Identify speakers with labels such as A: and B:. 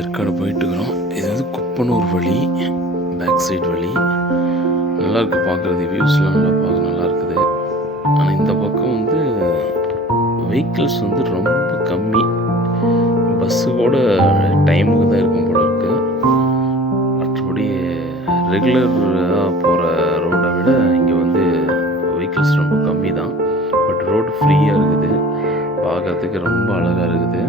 A: ஏற்காடு போயிட்டுருக்குறோம். இது வந்து குப்பனூர் வழி பேக் சைடு வழி. நல்லா இருக்குது பார்க்குறது வியூஸ்லாம் நல்லா பார்க்க நல்லா இருக்குது ஆனால் இந்த பக்கம் வந்து வெஹிக்கிள்ஸ் வந்து ரொம்ப கம்மி. பஸ்ஸு கூட டைமுக்கு தான் இருக்கும் போல இருக்குது மற்றபடி ரெகுலராக போகிற ரோட்டை விட இங்கே வந்து வெஹிக்கிள்ஸ் ரொம்ப கம்மி தான். பட் ரோடு ஃப்ரீயாக இருக்குது. பார்க்கறதுக்கு ரொம்ப அழகாக இருக்குது.